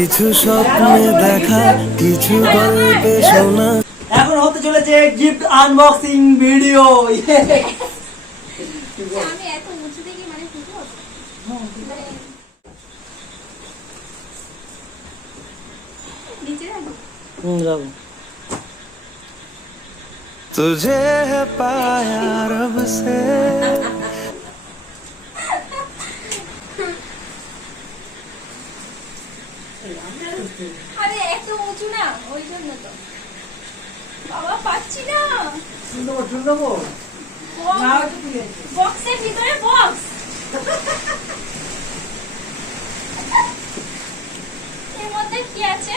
কিছু স্বপ্নে দেখা, কিছু গল্পে শোনা। এখন হতে চলেছে গিফট আনবক্সিং ভিডিও। আমি এত উঁচু দেখি মানে কি হবে? নিচে রাখো। যাবো। तुझे है पाया रब से। আরে এত উঁচু না, ওই জন্য তো বাবা পাচ্ছি না। বক্সের ভিতরে বক্স, এর মধ্যে কি আছে?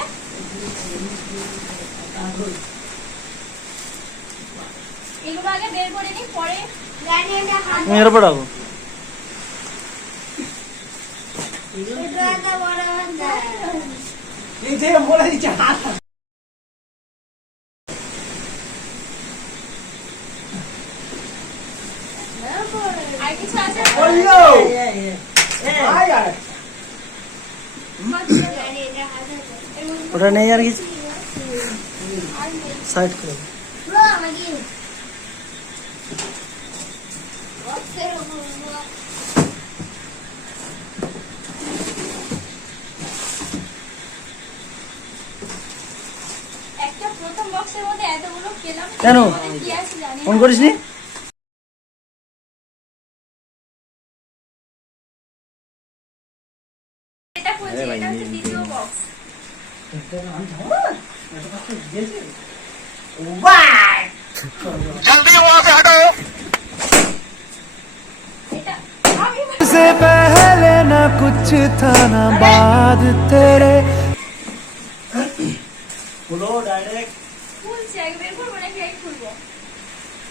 এগুলো আগে বের করে নি, পরে মেরে পড়াবো। আর কিছু আছে? ওটা নেই আর কিছু, সাইড করে। একটা প্রথম বক্সের মধ্যে এতগুলো পেলাম, কেন? কি আছে জানি না। ফোন করিসনি? এটা খুলছি, এটা হচ্ছে দ্বিতীয় বক্স। এটা আমি से पहले ना कुछ था ना बाद तेरे। খুলো ডাইরেক্ট। খুলছি, আগে বের করবো নাকি আগে খুলবো?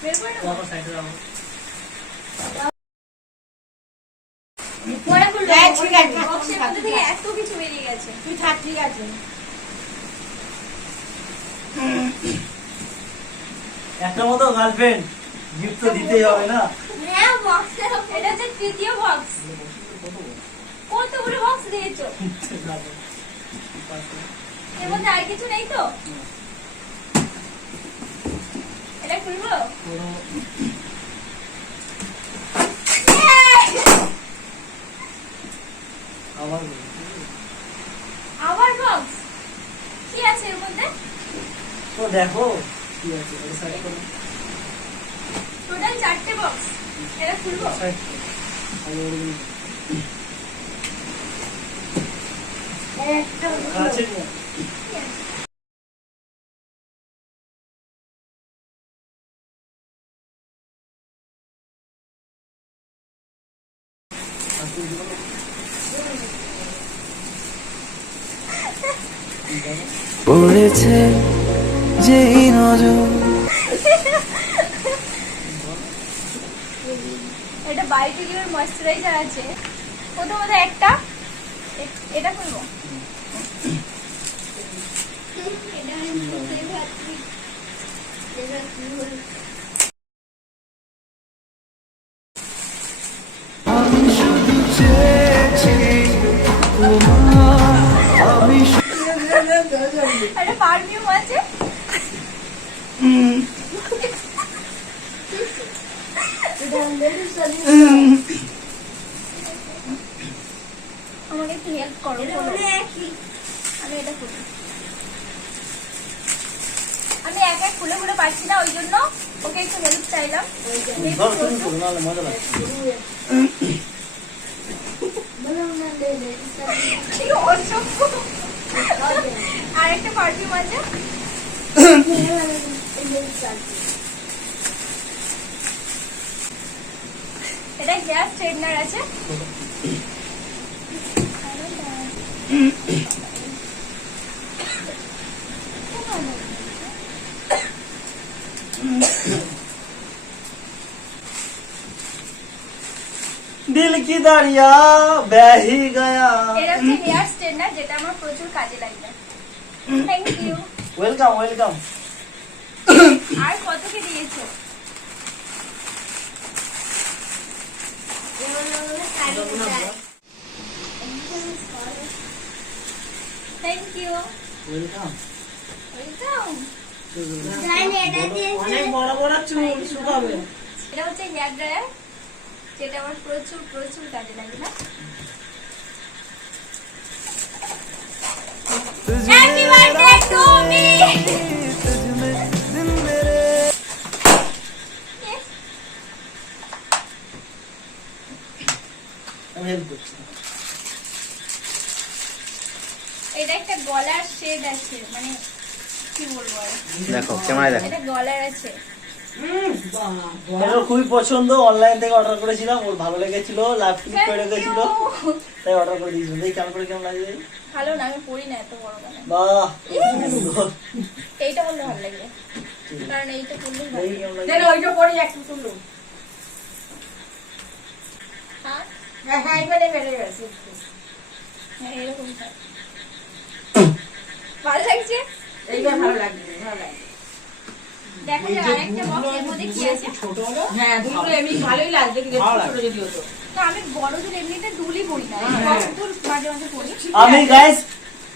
বের করে নেবো? সাইডে রাখো। পরে খুলবো। হ্যাঁ, ঠিক আছে। বক্সের মধ্যে থেকে এত কিছু বেরিয়ে গেছে। তুই থাক, ঠিক আছে। একটা মতো গার্লফ্রেন্ড গিফট তো দিতেই হবে না। হ্যাঁ, বক্সের এটা হচ্ছে তৃতীয় বক্স। কতগুলো বক্স দিয়েছো? এর মধ্যে আর কিছু নেই তো? এটা খুলবো? আমার আবার বক্স কি আছে এর মধ্যে? তো দেখো কি আছে, এটা সাইড করো। টোটাল 4টে বক্স। এটা খুলবো? সাইড করো। আছে কি? পড়েছে যেই নজর। এটা বায়োটিকের ময়েশ্চারাইজার আছে। প্রথমত একটা এটা খুলবো। আমি শুধু চেয়েছি তোমার, আমি একটা পারফিউম আছে। আমাকে একটু হেল্প করো। আমি এটা খুলি। আমি এক এক খুলে খুলে পাচ্ছি না, ওই জন্য ওকে একটু হেল্প চাইলাম। ধর তুমি করো, নাহলে মজা লাগবে। কি অসভ্য। আর একটা পারফিউম আছে। এটা হেয়ার স্ট্রেটনার আছে। दिल की दरिया बह ही गया। এটা হচ্ছে হেয়ার স্ট্রেটনার, যেটা আমার প্রচুর কাজে লাগবে। Thank you. Welcome welcome. আর কত কি দিয়েছো? ওয়েলকাম। ওয়েলকাম। অনেক বড় বড় চুল শুকাবে। এটা হচ্ছে হেয়ার ড্রায়ার, যেটা আমার প্রচুর প্রচুর কাজে লাগে না। Happy birthday to me. আমি হেল্প করছি। এটা একটা গলার শেড আছে, মানে কি বলবো আর, দেখো ক্যামেরায় দেখো। এটা গলার আছে। এটা খুবই পছন্দ, অনলাইন থেকে অর্ডার করেছিলাম, ওর ভালো লেগেছিল, লাভ ক্লিক করে রেখেছিল, তাই অর্ডার করে দিয়েছিল। এই কেমন করে কেমন লাগে? ভালো না, আমি পরি না এত বড় গলা। বাহ, এইটা বললে ভালো লাগবে, কারণ এইটা পরলেই ভালো এই লাগে। কেমন লাগে? দেন ওইটা পরে একটু তুলো। হ্যাঁ হ্যাঁ এবারে বেড়ে গেছে। হ্যাঁ এরকম হয়। ভালো লাগছে। এইবার ভালো লাগবে, ভালো লাগবে। দেখা যাক আরেকটা বক্স এর মধ্যে কি আছে। হ্যাঁ দুটো এমনি ভালোই লাগবে, কিন্তু একটু ছোট যদি হতো। তো আমি বড় দুল এমনিতে দুলই পরি না, হ্যাঁ। বক্স দুল মাঝে মাঝে পরি। আমি গাইস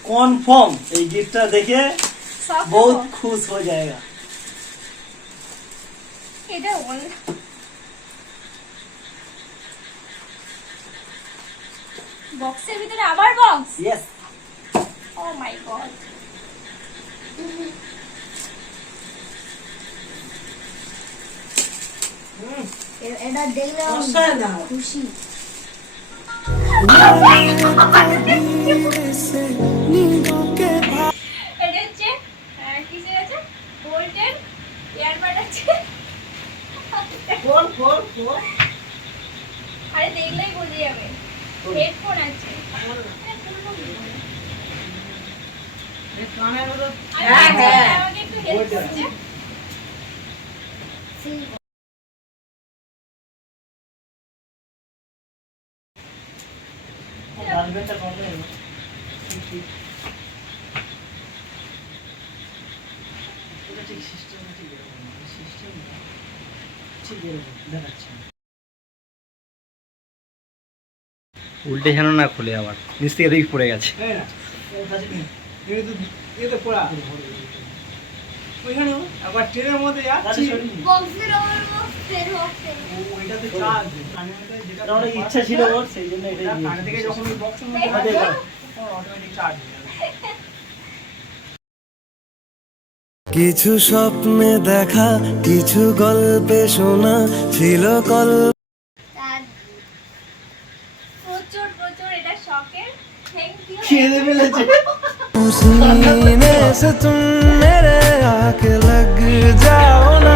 কনফার্ম এই গিফটটা দেখে সব बहुत खुश हो जाएगा। এটা বক্সের ভিতরে আবার বক্স। यस, ও মাই গড। এটা দেখলে অসায় না। খুশি। এটা হচ্ছে কিসের আছে, বোল্টের এয়ারবাড আছে। Phone phone phone. আরে দেখলেই বুঝে যাবে, হেডফোন আছে। কানের মতো। আরে হ্যাঁ হ্যাঁ আমাকে একটু হেল্প করছে। গার্লফ্রেন্ডটা কম নেই। এটা ঠিক সিস্টেমেটিক এরকম, সিস্টেম ঠিক এরকম দেখাচ্ছে। উল্টে যেন না খুলে আবার নিচ থেকে দেখি পড়ে গেছে। এই না, ওর কাছে নেই। এটা পড়া ওইখানেও আবার ট্রেনের মধ্যে যাচ্ছি। বক্সের ওপর বক্স ফের বক্স। ওইটাতে চার্জ যেটা ওর ইচ্ছা ছিল ওর, সেই জন্য এটা কানে থেকে যখন ওই বক্সের মধ্যে হাতে গেল অটোমেটিক চার্জ হয়ে যাবে। কিছু স্বপ্নে দেখা, কিছু গল্পে শোনা ছিল তার প্রচুর প্রচুর এটা শখের। Thank you. খেয়ে ফেলেছে। सीने से तुम मेरे आके लग जाओ ना।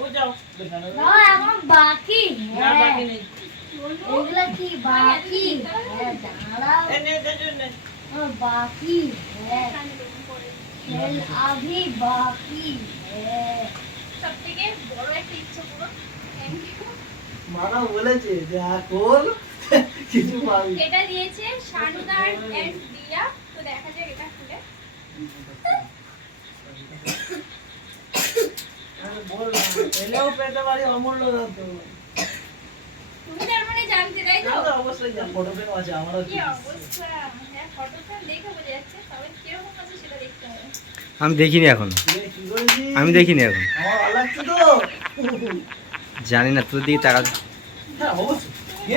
ও যাও না এখন বাকি না বাকি নেই। এগুলা কি বাকি দাঁড়াও बाकी है खेल अभी बाकी है সব থেকে বড় একটা ইচ্ছা পুরো। Thank you. মানা বলেছে যে আকল কিছু পাবি। এটা দিয়েছে শানুদার এন্ড দিয়া। তো দেখা যাক এটা খুলে। আমি বললাম এলেও পেতে পারি, অমূল্য দাম তো। তুমি তার মানে জানতে, তাই তো? আমরা অবশ্যই যা ফটো ফ্রেম আছে আমারও। কি অবস্থা। হ্যাঁ ফটোটা দেখে বোঝা যাচ্ছে, তবে কিরকম আছে সেটা দেখতে হবে। আমি দেখিনি এখন, কি করেছিস? আমি দেখিনি এখন, আমার ভালো লাগছে তো। জানি না তোর দিকে টাকা। হ্যাঁ অবশ্যই।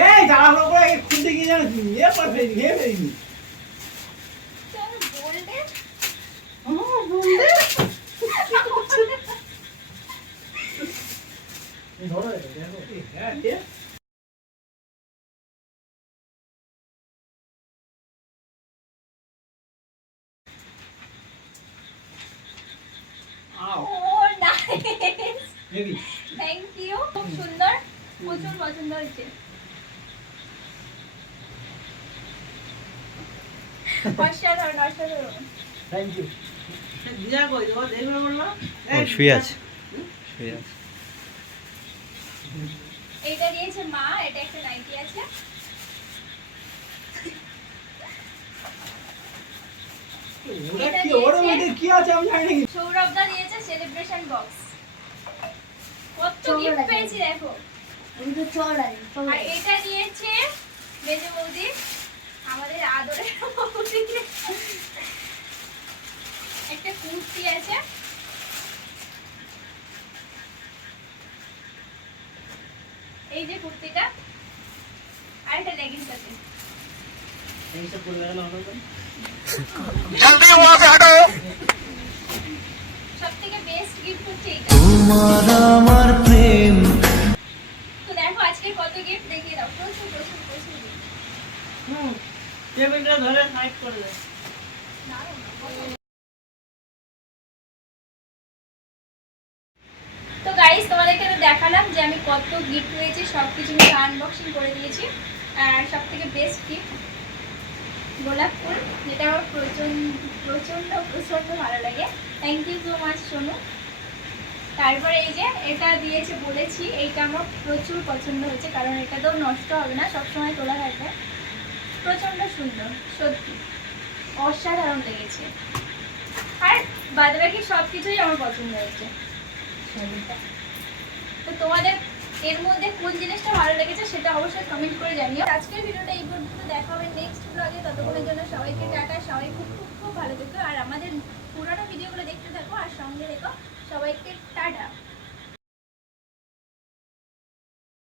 এই জানালো করে খুলতে গিয়ে জানো এ পারফেক্ট এ পেইনি। তো আমি বললে এই ধরো এটা দেখো। হ্যাঁ ঠিক। আও ও নাইস। হেভি। থ্যাংক ইউ, খুব সুন্দর, প্রচুর পছন্দ হয়েছে। অসাধারণ অসাধারণ। Thank you. দিয়া কই ও দেখবে বললো। ও শুয়ে আছে, শুয়ে আছে। এইটা দিয়েছে মা, এটা একটা নাইটি আছে। ওটা কি ওর মধ্যে কি আছে আমি জানি না। সৌরভদা দিয়েছে সেলিব্রেশন বক্স। কত গিফট পেয়েছি দেখো। কিন্তু চল আরে আর এটা দিয়েছে মেজে বৌদি, আমাদের আদরের বৌদি। একটা কুর্তি আছে, এই যে কুর্তিটা, আর একটা লেগিংস আছে। এইসব পরে গেল হলো তো। সবথেকে বেস্ট গিফট হচ্ছে এটা। তোমার আমার প্রেম তো দেখো আজকে কত গিফট দেখিয়ে দাও। প্রচুর প্রচুর প্রচুর gift। টেবিলটা ধরে সাইড করে দে। দারুণ। তো গাইস তোমাদেরকে তো দেখালাম যে আমি কত গিফট পেয়েছি, সব কিছু আমি আনবক্সিং করে দিয়েছি। আর সব থেকে বেস্ট গিফট গোলাপ ফুল, যেটা আমার প্রচন্ড প্রচন্ড প্রচন্ড ভালো লাগে। Thank you so much Sonu. তারপরে এই যে এটা দিয়েছে বলেছি, এইটা আমার প্রচুর পছন্দ হয়েছে, কারণ এটা তো নষ্ট হবে না, সবসময় তোলা থাকবে। প্রচন্ড সুন্দর, সত্যি অসাধারণ লেগেছে। আর বাদবাকি সব কিছুই আমার পছন্দ হয়েছে। তো তোমাদের এর মধ্যে কোন জিনিসটা ভালো লেগেছে সেটা অবশ্যই কমেন্ট করে জানিও। আজকের ভিডিওটা এই পর্যন্ত, দেখা হবে নেক্সট ব্লগে। ততক্ষণের জন্য সবাইকে টাটা, সবাই খুব খুব খুব ভালো থেকো। আর আমাদের পুরোনো ভিডিওগুলো দেখতে থাকো আর সঙ্গে দেখো। সবাইকে টাটা।